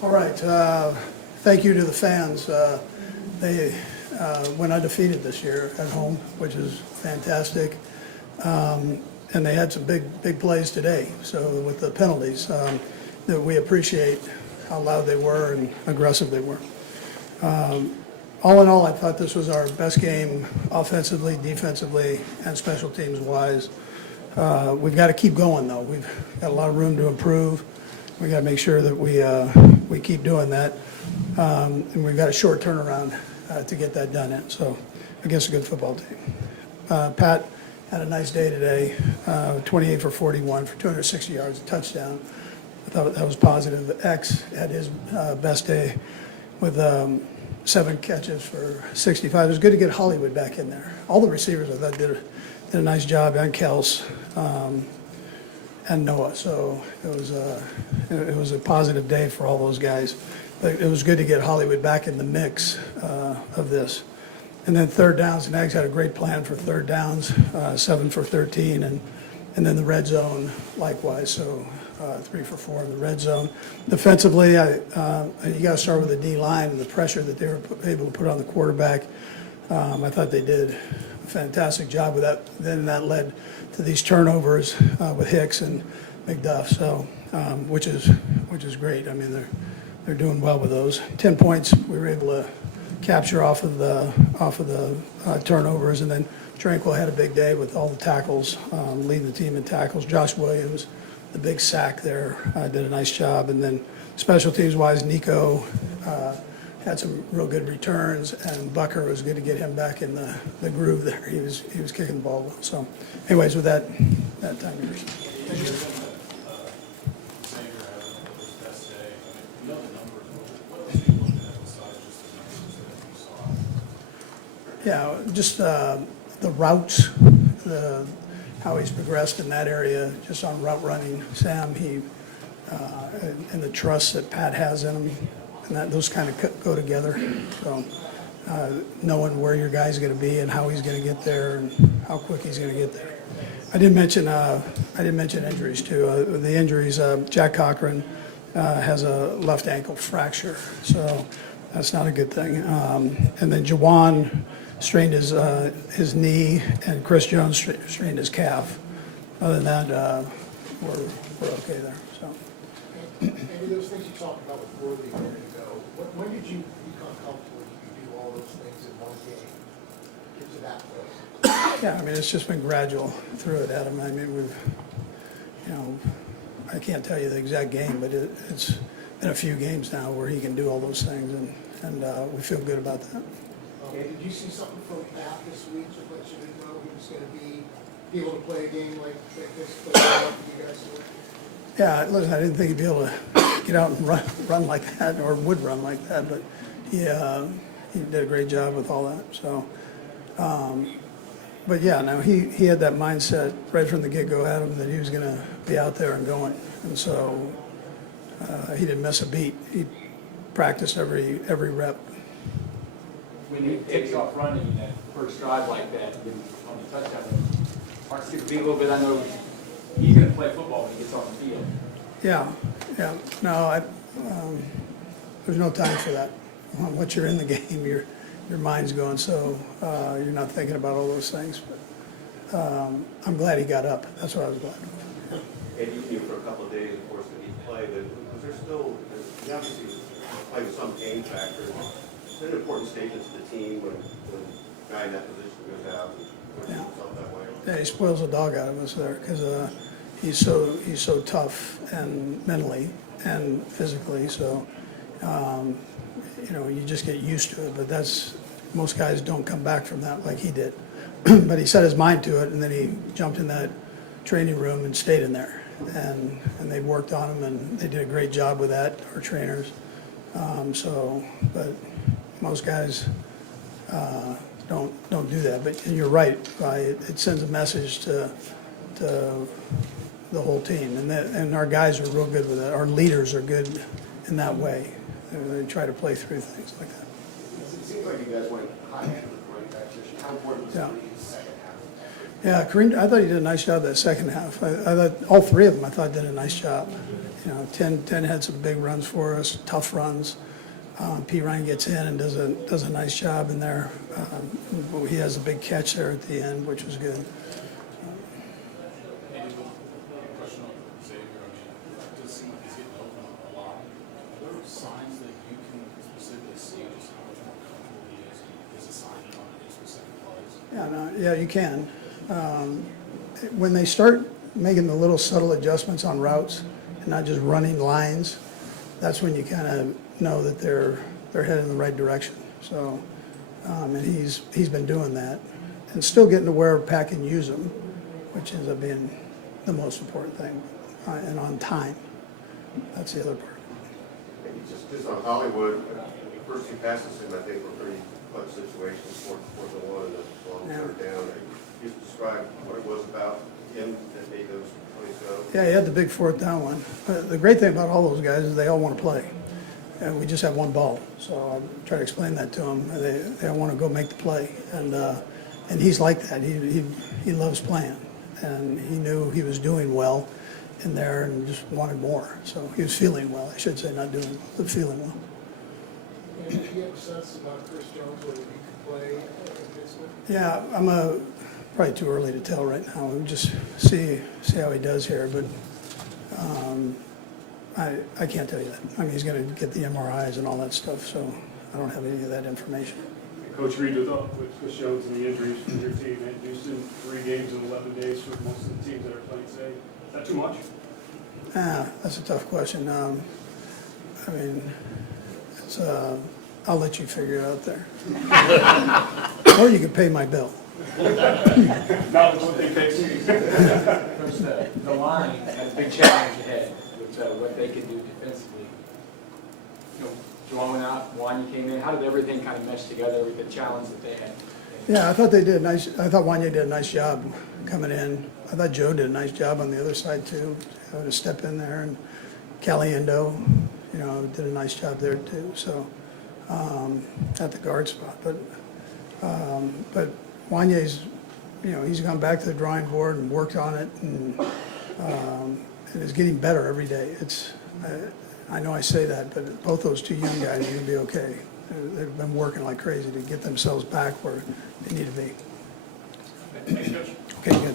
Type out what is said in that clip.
All right. Thank you to the fans. They went undefeated this year at home, which is fantastic. And they had some big plays today. So with the penalties, that we appreciate how loud they were and aggressive they were. All in all, I thought this was our best game offensively, defensively, and special teams wise. We've got to keep going though. We've got a lot of room to improve. We got to make sure that we keep doing that, and we've got a short turnaround to get that done in. So, against a good football team. Pat had a nice day today. 28 for 41 for 260 yards, a touchdown. I thought that was positive. X had his best day with 7 catches for 65. It was good to get Hollywood back in there. All the receivers I thought did a nice job, and Kels. And Noah, so it was a positive day for all those guys. But it was good to get Hollywood back in the mix of this. And then third downs, Nags had a great plan for third downs, 7 for 13, and then the red zone likewise. So 3 for 4 in the red zone. Defensively, you got to start with the D line and the pressure that they were able to put on the quarterback. I thought they did a fantastic job with that. Then that led to these turnovers with Hicks and McDuff, so which is great. I mean, they're doing well with those. 10 points we were able to capture off of the turnovers, and then Tranquil had a big day with all the tackles, leading the team in tackles. Josh Williams, the big sack there, did a nice job, and then special teams wise, Nico had some real good returns, and Bucker, was good to get him back in the groove there. He was kicking the ball well. So, anyways, with that time yours. Yeah, just the routes, how he's progressed in that area, just on route running. Sam, and the trust that Pat has in him. And those kind of go together. So knowing where your guy's going to be and how he's going to get there and how quick he's going to get there. I didn't mention injuries too. The injuries, Jack Cochran has a left ankle fracture, so that's not a good thing. And then Jawan strained his knee, and Chris Jones strained his calf. Other than that, we're okay there. So. Maybe those things you talked about with Worthy a minute ago. When did you become comfortable you could do all those things in one game? Get to that place. Yeah, I mean, it's just been gradual through it, Adam. I mean, I can't tell you the exact game, but it's been a few games now where he can do all those things, and we feel good about that. Okay, did you see something from Pat this week that let you know he was going to be able to play a game like this? Play you guys do? Yeah, listen, I didn't think he'd be able to get out and run like that, or would run like that, but he did a great job with all that. So, but yeah, now he had that mindset right from the get-go, Adam, that he was going to be out there and going, and so he didn't miss a beat. He practiced every rep. When he takes off running in that first drive like that, on the touchdown, Mark skips a little bit. I know he's going to play football when he gets on the field. Yeah. No, there's no time for that. Once you're in the game, your mind's going, so you're not thinking about all those things. But I'm glad he got up. That's what I was glad of. And you knew for a couple of days, of course, that he played, but was there still, he obviously played with some game factor. Is there an important statement to the team when a guy in that position goes out and puts himself that way? Yeah, he spoils the dog out of us there because he's so tough and mentally and physically. So you just get used to it. But most guys don't come back from that like he did. But he set his mind to it, and then he jumped in that training room and stayed in there. And they worked on him, and they did a great job with that, our trainers. But most guys don't do that. But you're right, it sends a message to the whole team, and our guys are real good with it. Our leaders are good in that way. They try to play through things like that. It seems like you guys went high end with the running back position. How important was it in the second half? Yeah, Kareem, I thought he did a nice job that second half. I thought all three of them, I thought, did a nice job. You know, 10 had some big runs for us, tough runs. P. Ryan gets in and does a nice job in there. He has a big catch there at the end, which was good. Andy, question on Xavier, I mean, it does seem like he's getting open a lot. Are there signs that you can specifically see just how much more comfortable he is in his assignment on his specific plays? Yeah, no, yeah, you can. When they start making the little subtle adjustments on routes and not just running lines, that's when you kind of know that they're heading in the right direction. So, and he's been doing that, and still getting to where Pat can use them, which ends up being the most important thing, and on time. That's the other part. Maybe just on Hollywood, the first two passes him, I think, were pretty clutch situations, 4-1, and the long third down. Just describe what it was about him that made those plays go. Yeah, he had the big fourth down one. The great thing about all those guys is they all want to play. And we just have one ball. So I try to explain that to them. They all want to go make the play. And he's like that. He loves playing. And he knew he was doing well in there and just wanted more. So he was feeling well. I should say not doing well, but feeling well. And do you have a sense about Chris Jones, whether he could play in Pittsburgh? Yeah, I'm probably too early to tell right now. We'll just see how he does here. But I can't tell you that. I mean, he's going to get the MRIs and all that stuff, so I don't have any of that information. Coach Reid, with Chris Jones and the injuries from your team, and Houston, 3 games in 11 days for most of the teams that are playing today, is that too much? That's a tough question. I mean, it's, I'll let you figure it out there. Or you could pay my bill. Not with what they fix. Coach, the line has a big challenge ahead with what they can do defensively. You know, Juwan went out, Wanya came in. How did everything kind of mesh together with the challenge that they had? Yeah, I thought they did nice. I thought Wanya did a nice job coming in. I thought Joe did a nice job on the other side too, to step in there, and Caliendo, you know, did a nice job there too. So at the guard spot, but Wanya's, you know, he's gone back to the drawing board and worked on it, and is getting better every day. I know I say that, but both those two young guys are going to be okay. They've been working like crazy to get themselves back where they need to be. Thanks, Coach. Okay, good.